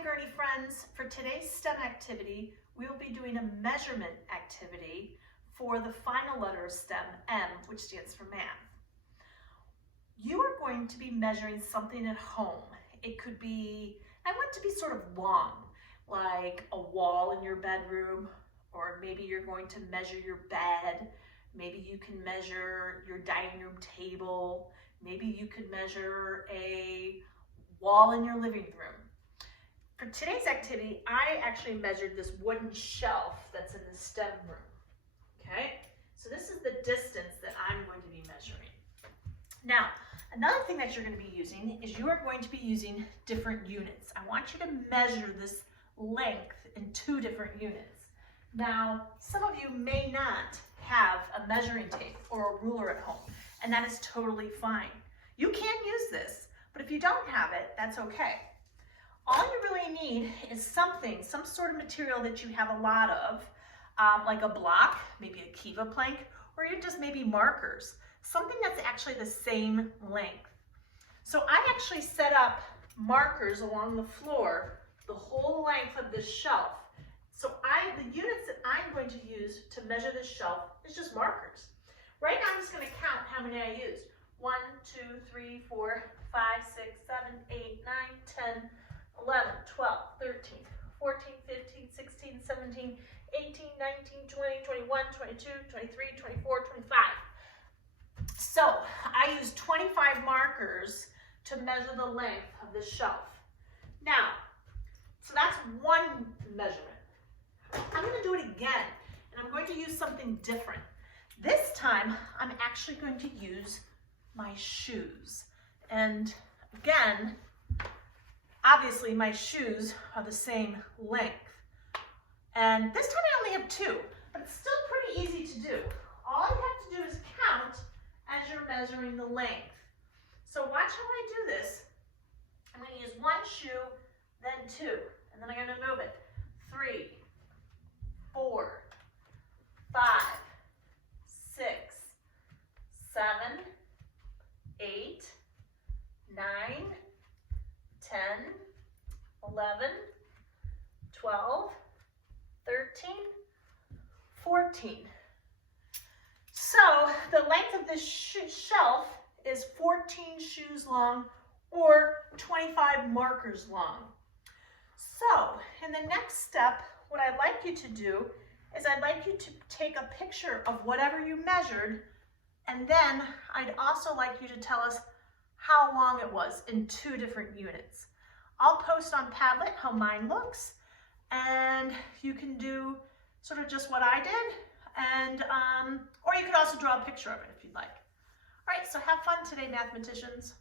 Hi Gurney friends, for today's STEM activity, we will be doing a measurement activity for the final letter of STEM, M, which stands for math. You are going to be measuring something at home. It could be, I want it to be sort of long, like a wall in your bedroom, or maybe you're going to measure your bed. Maybe you can measure your dining room table. Maybe you could measure a wall in your living room. For today's activity, I actually measured this wooden shelf that's in the STEM room, okay? So this is the distance that I'm going to be measuring. Now, another thing that you're going to be using is you are going to be using different units. I want you to measure this length in 2 different units. Now, some of you may not have a measuring tape or a ruler at home, and that is totally fine. You can use this, but if you don't have it, that's okay. All you really need is some sort of material that you have a lot of, like a block, maybe a kiva plank, or even just maybe markers, something that's actually the same length. So I actually set up markers along the floor, the whole length of this shelf. So the units that I'm going to use to measure this shelf is just markers. Right now I'm just going to count how many I used. 1, 2, 3, 4, 5, 6, 7, 8, 9, 10, 11, 12, 13, 14, 15, 16, 17, 18, 19, 20, 21, 22, 23, 24, 25. So I used 25 markers to measure the length of this shelf. Now, so that's one measurement. I'm going to do it again, and I'm going to use something different. This time, I'm actually going to use my shoes. And again, obviously my shoes are the same length. And this time I only have 2, but it's still pretty easy to do. All you have to do is count as you're measuring the length. So watch how I do this. I'm going to use 1 shoe, then 2, and then I'm going to move it. 3, 4, 5, 6, 7, 8, 9, 10, 11, 12, 13, 14. So the length of this shelf is 14 shoes long or 25 markers long. So in the next step, what I'd like you to do is I'd like you to take a picture of whatever you measured, and then I'd also like you to tell us how long it was in 2 different units. I'll post on Padlet how mine looks, and you can do sort of just what I did, and or you could also draw a picture of it if you'd like. All right, so have fun today, mathematicians.